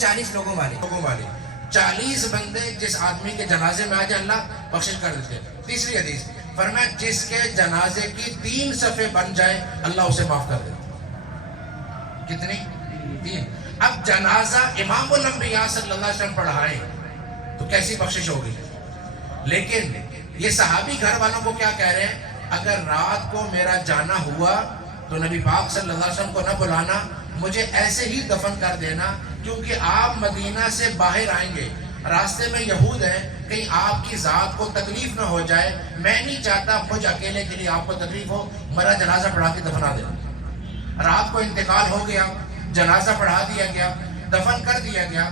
40 لوگوں والے 40 بندے جس آدمی کے جنازے میں آ جائے اللہ بخشش کر دیتے ہیں۔ تیسری حدیث فرمایا جس کے جنازے کی 3 صفحے بن جائے اللہ اسے معاف کر دیتا۔ کتنی؟ 3۔ اب جنازہ امام الانبیاء صلی اللہ علیہ وسلم پڑھائے تو کیسی بخشش ہوگی؟ لیکن یہ صحابی گھر والوں کو کیا کہہ رہے ہیں؟ اگر رات کو میرا جانا ہوا تو نبی پاک صلی اللہ علیہ وسلم کو نہ بلانا، مجھے ایسے ہی دفن کر دینا، کیونکہ آپ مدینہ سے باہر آئیں گے، راستے میں یہود ہیں، کہیں آپ کی ذات کو تکلیف نہ ہو جائے، میں نہیں چاہتا مجھ اکیلے کے لیے آپ کو تکلیف ہو، میرا جنازہ پڑھا کے دفنا دینا۔ رات کو انتقال ہو گیا، جنازہ پڑھا دیا گیا، دفن کر دیا گیا۔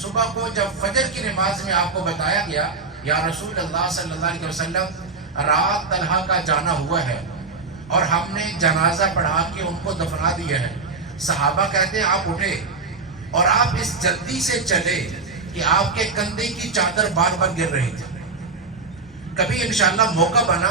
صبح کو جب فجر کی نماز میں آپ کو بتایا گیا یا رسول اللہ صلی اللہ علیہ وسلم رات طلحہ کا جانا ہوا ہے اور ہم نے جنازہ پڑھا کے ان کو دفنا دیا ہے، صحابہ کہتے ہیں آپ اٹھے اور آپ اس جلدی سے چلے کہ آپ کے کندھے کی چادر بار بار گر رہی تھی۔ کبھی انشاءاللہ موقع بنا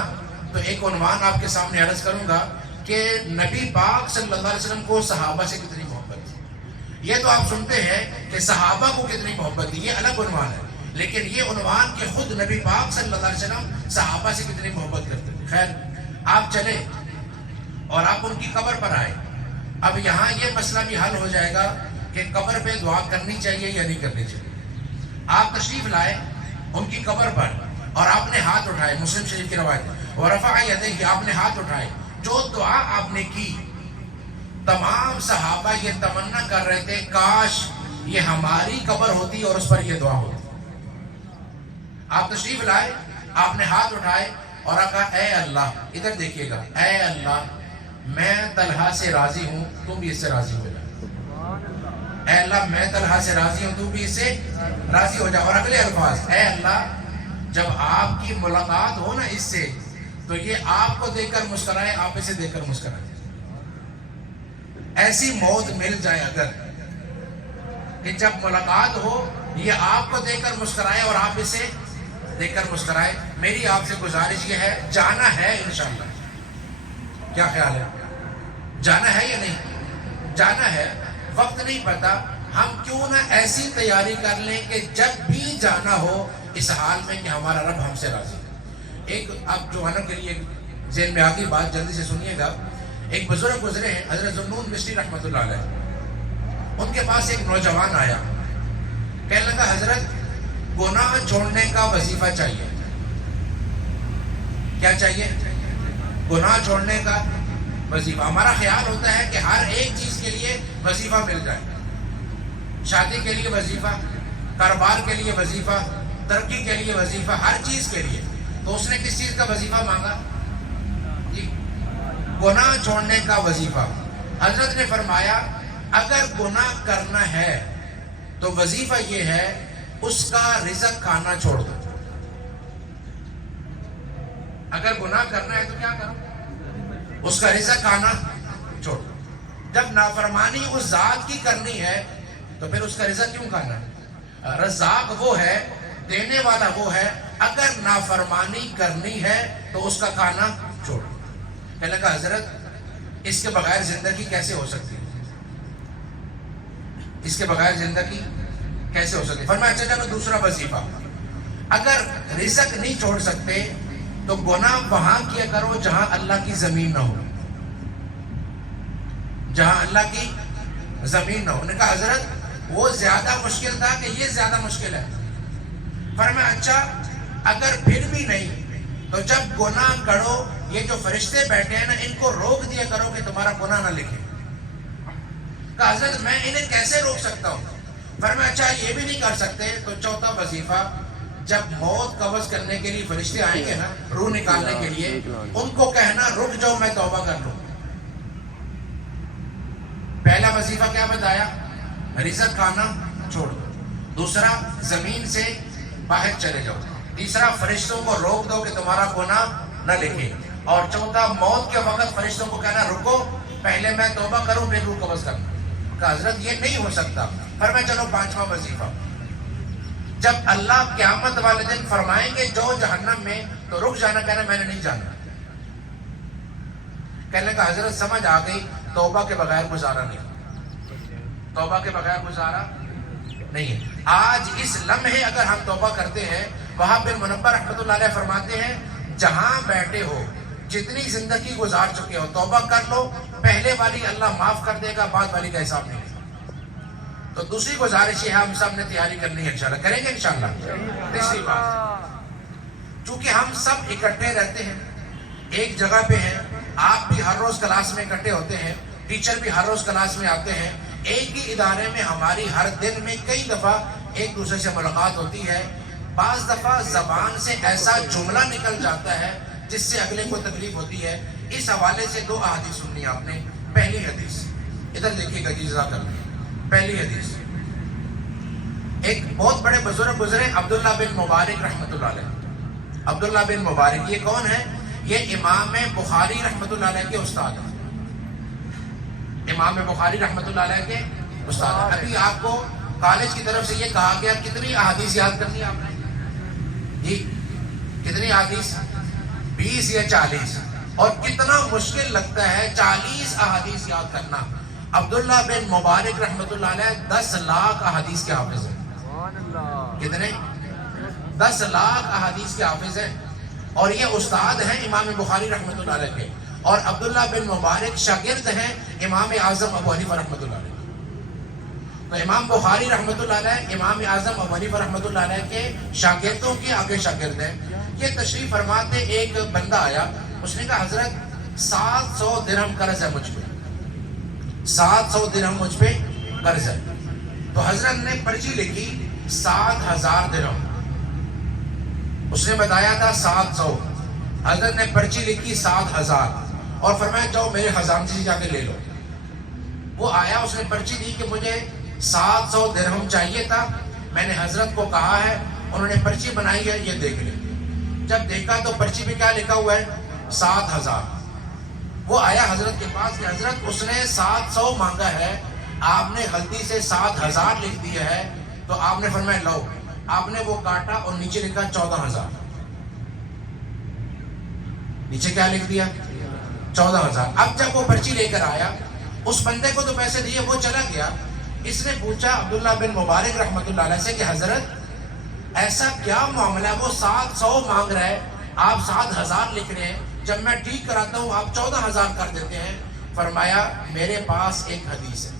تو ایک عنوان آپ کے سامنے عرض کروں گا کہ نبی پاک صلی اللہ علیہ وسلم کو صحابہ سے کتنی محبت تھی۔ یہ تو آپ سنتے ہیں کہ صحابہ کو کتنی محبت تھی، یہ الگ عنوان ہے، لیکن یہ عنوان کہ خود نبی پاک صلی اللہ علیہ وسلم صحابہ سے کتنی محبت کرتے تھے۔ خیر آپ چلے اور آپ ان کی قبر پر آئے۔ اب یہاں یہ مسئلہ بھی حل ہو جائے گا کہ قبر پہ دعا کرنی چاہیے یا نہیں کرنی چاہیے۔ آپ تشریف لائے ان کی قبر پر اور آپ نے ہاتھ اٹھائے، مسلم شریف کی روایت، ورفع یدیہ، آپ نے ہاتھ اٹھائے، جو دعا آپ نے کی تمام صحابہ یہ تمنا کر رہے تھے کاش یہ ہماری قبر ہوتی اور اس پر یہ دعا ہوتی۔ آپ تشریف لائے، آپ نے ہاتھ اٹھائے اور کہا اے اللہ، ادھر دیکھیے گا، اے اللہ میں طلحہ سے راضی ہوں، تم بھی اس سے راضی ہو جا۔ اے اللہ میں طلحہ سے راضی ہوں، تم بھی اس سے راضی ہو جا۔ اور اگلے الفاظ، اے اللہ جب آپ کی ملاقات ہو نا اس سے تو یہ آپ کو دیکھ کر مسکرائے، آپ اسے دیکھ کر مسکرائے۔ ایسی موت مل جائے اگر کہ جب ملاقات ہو یہ آپ کو دیکھ کر مسکرائے اور آپ اسے دیکھ کر مسکرائے۔ میری آپ سے گزارش یہ ہے، جانا ہے انشاءاللہ، کیا خیال ہے؟ جانا ہے یا نہیں؟ جانا ہے، وقت نہیں پتا، ہم کیوں نہ ایسی تیاری کر لیں کہ جب بھی جانا ہو اس حال میں کہ ہمارا رب ہم سے راضی ہے۔ ایک اب جوانوں کے لیے ذہن میں آگئی بات، جلدی سے سنیے گا۔ ایک بزرگ گزرے ہیں حضرت ذوالنون مشری رحمۃ اللہ علیہ، ان کے پاس ایک نوجوان آیا، کہنے لگا حضرت گناہ چھوڑنے کا وظیفہ چاہیے۔ کیا چاہیے؟ گناہ چھوڑنے کا وظیفہ۔ ہمارا خیال ہوتا ہے کہ ہر ایک چیز کے لیے وظیفہ مل جائے، شادی کے لیے وظیفہ، کاروبار کے لیے وظیفہ، ترقی کے لیے وظیفہ، ہر چیز کے لیے۔ تو اس نے کس چیز کا وظیفہ مانگا؟ جی گناہ چھوڑنے کا وظیفہ۔ حضرت نے فرمایا اگر گناہ کرنا ہے تو وظیفہ یہ ہے اس کا رزق کھانا چھوڑ دو۔ اگر گناہ کرنا ہے تو کیا کرو؟ اس کا رزق کھانا چھوڑ دو۔ جب نافرمانی اس ذات کی کرنی ہے تو پھر اس کا رزق کیوں کھانا ہے؟ رزاق وہ ہے، دینے والا وہ ہے، اگر نافرمانی کرنی ہے تو اس کا کھانا چھوڑ دو۔ کہنے لگا حضرت اس کے بغیر زندگی کیسے ہو سکتی ہے؟ اس کے بغیر زندگی کیسے ہو سکتی ہے؟ فرمایا اچھا چلو دوسرا وظیفہ، اگر رزق نہیں چھوڑ سکتے تو گناہ وہاں کیا کرو جہاں اللہ کی زمین نہ ہو، جہاں اللہ کی زمین نہ ہو۔ انہوں نے کہا حضرت وہ زیادہ مشکل تھا کہ یہ زیادہ مشکل ہے؟ فرمایا اچھا اگر پھر بھی نہیں تو جب گناہ کرو یہ جو فرشتے بیٹھے ہیں نا ان کو روک دیا کرو کہ تمہارا گناہ نہ لکھے۔ کہا حضرت میں انہیں کیسے روک سکتا ہوں؟ فرمایا اچھا یہ بھی نہیں کر سکتے تو چوتھا وظیفہ، جب موت قبض کرنے کے لیے فرشتے آئیں گے نا روح نکالنے کے لیے، ان کو کہنا رک جاؤ میں توبہ کر لوں۔ پہلا وظیفہ کیا بتایا؟ رزق کھانا چھوڑ دو۔ دوسرا زمین سے باہر چلے جاؤ۔ تیسرا فرشتوں کو روک دو کہ تمہارا گناہ نہ لکھے۔ اور چوتھا موت کے وقت فرشتوں کو کہنا رکو پہلے میں توبہ کروں پھر روح قبض کروں۔ کہ حضرت یہ نہیں ہو سکتا۔ فرمایا چلو پانچواں وظیفہ، جب اللہ قیامت والے دن فرمائیں گے جو جہنم میں تو رک جانا، کہنا میں نے نہیں جانا۔ کہنے لگا حضرت سمجھ آ گئی توبہ کے بغیر گزارا نہیں، توبہ کے بغیر گزارا نہیں ہے. آج اس لمحے اگر ہم توبہ کرتے ہیں, وہاں بن منبر رحمۃ اللہ علیہ فرماتے ہیں جہاں بیٹھے ہو, جتنی زندگی گزار چکے ہو, توبہ کر لو, پہلے والی اللہ معاف کر دے گا, بعد والی کا حساب نہیں. تو دوسری گزارش ہے, ہم سب نے تیاری کرنی ہے انشاءاللہ, کریں گے انشاءاللہ. تیسری بات, چونکہ ہم سب اکٹھے رہتے ہیں, ایک جگہ پہ ہیں, آپ بھی ہر روز کلاس میں اکٹھے ہوتے ہیں, ٹیچر بھی ہر روز کلاس میں آتے ہیں, ایک ہی ادارے میں ہماری ہر دن میں کئی دفعہ ایک دوسرے سے ملاقات ہوتی ہے. بعض دفعہ زبان سے ایسا جملہ نکل جاتا ہے جس سے اگلے کو تکلیف ہوتی ہے. اس حوالے سے 2 احادیث سننی آپ نے. پہلی حدیث ادھر دیکھیے گا جی, جزاک اللہ. پہلی حدیث, ایک بہت بڑے بزرگ گزرے, عبداللہ بن مبارک رحمۃ اللہ علیہ. عبداللہ بن مبارک یہ کون ہے؟ یہ امام بخاری رحمۃ اللہ علیہ کے استاد ہیں. امام بخاری رحمۃ اللہ علیہ کے استاد ہیں. ابھی آپ کو کالج کی طرف سے یہ کہا گیا کتنی احادیث یاد کرنی ہے آپ نے جی؟ کتنی احادیث؟ 20 یا 40. اور کتنا مشکل لگتا ہے 40 احادیث یاد کرنا. عبداللہ بن مبارک رحمۃ اللہ علیہ 10 لاکھ احادیث کے حافظ ہیں. کتنے؟ 10 لاکھ احادیث کے حافظ ہیں. اور یہ استاد ہیں امام بخاری رحمۃ اللہ علیہ کے. اور عبداللہ بن مبارک شاگرد ہیں امام اعظم ابو حنیفہ رحمۃ اللہ علیہ. تو امام بخاری رحمۃ اللہ علیہ امام اعظم ابو حنیفہ رحمۃ اللہ علیہ کے شاگردوں کے آگے شاگرد ہیں. یہ تشریف فرماتے ایک بندہ آیا, اس نے کہا حضرت 700 درہم قرض ہے مجھ پہ, 700 درہم مجھ پہ قرض ہے. تو حضرت نے پرچی لکھی 7000 درہم. اس نے بتایا تھا 700, حضرت نے پرچی لکھی 7000 اور فرمایا جاؤ میرے خزانچی سے جا کے لے لو. وہ آیا, اس نے پرچی دی کہ مجھے 700 درہم چاہیے تھا, میں نے حضرت کو کہا ہے, انہوں نے پرچی بنائی ہے, یہ دیکھ لیں. جب دیکھا تو پرچی پہ کیا لکھا ہوا ہے؟ 7000. وہ آیا حضرت کے پاس کہ حضرت اس نے 700 مانگا ہے, آپ نے غلطی سے 7000 لکھ دیا ہے. تو آپ نے فرمایا لو. آپ نے وہ کاٹا اور نیچے لکھا 14000. نیچے کیا لکھ دیا؟ 14000. اب جب وہ پرچی لے کر آیا, اس بندے کو تو پیسے دیے, وہ چلا گیا. اس نے پوچھا عبداللہ بن مبارک رحمۃ اللہ علیہ سے کہ حضرت ایسا کیا معاملہ ہے, وہ 700 مانگ رہا ہے, آپ 7000 لکھ رہے ہیں, جب میں ٹھیک کراتا ہوں آپ 14000 کر دیتے ہیں. فرمایا میرے پاس ایک حدیث ہے,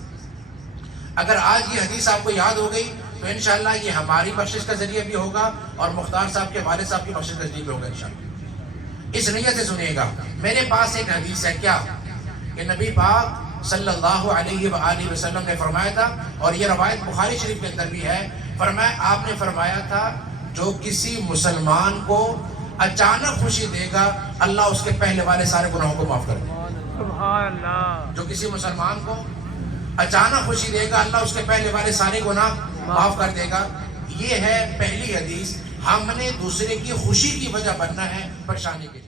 اگر آج یہ حدیث آپ کو یاد ہو گئی تو انشاءاللہ یہ ہماری بخشش کا ذریعہ بھی ہوگا اور مختار صاحب کے والد صاحب کی بخشش کا ذریعہ بھی ہوگا انشاءاللہ. اس نیت سے سنیے گا. میرے پاس ایک حدیث ہے, کیا کہ نبی پاک صلی اللہ علیہ وآلہ وسلم نے فرمایا تھا, اور یہ روایت بخاری شریف کے اندر بھی ہے. فرمایا, آپ نے فرمایا تھا جو کسی مسلمان کو اچانک خوشی دے گا اللہ اس کے پہلے والے سارے گناہوں کو معاف کر دے گا. سبحان اللہ. جو کسی مسلمان کو اچانک خوشی دے گا اللہ اس کے پہلے والے سارے گناہ معاف کر دے گا. یہ ہے پہلی حدیث. ہم نے دوسرے کی خوشی کی وجہ بننا ہے, پریشانی کی.